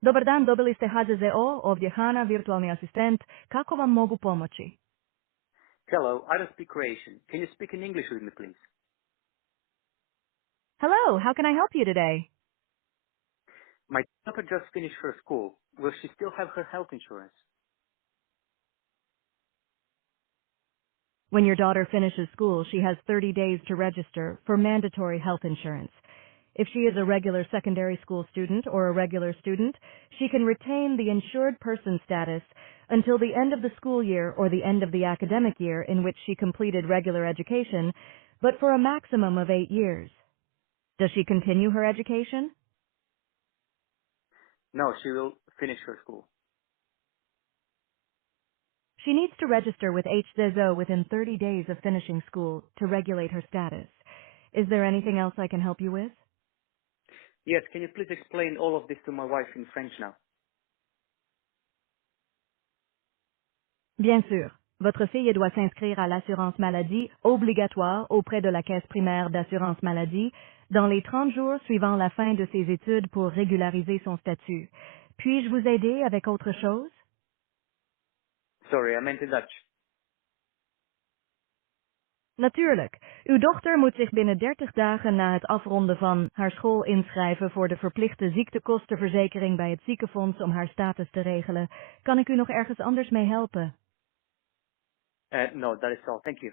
Dobar dan, dobili ste HZZO, ovdje Hana, virtualni asistent. Kako vam mogu pomoći? Hello, I don't speak Croatian. Can you speak in English with me, please? Hello, how can I help you today? My daughter just finished her school. Will she still have her health insurance? When your daughter finishes school, she has 30 days to register for mandatory health insurance. If she is a regular secondary school student or a regular student, she can retain the insured person status until the end of the school year or the end of the academic year in which she completed regular education, but for a maximum of 8 years. Does she continue her education? No, she will finish her school. She needs to register with HZZO within 30 days of finishing school to regulate her status. Is there anything else I can help you with? Yes, can you please explain all of this to my wife in French now? Bien sûr. Votre fille doit s'inscrire à l'assurance maladie obligatoire auprès de la caisse primaire d'assurance maladie dans les 30 jours suivant la fin de ses études pour régulariser son statut. Puis-je vous aider avec autre chose? Sorry, I meant in Dutch. Natuurlijk. Uw dochter moet zich binnen 30 dagen na het afronden van haar school inschrijven voor de verplichte ziektekostenverzekering bij het ziekenfonds om haar status te regelen. Kan ik u nog ergens anders mee helpen? No, that is all. Thank you.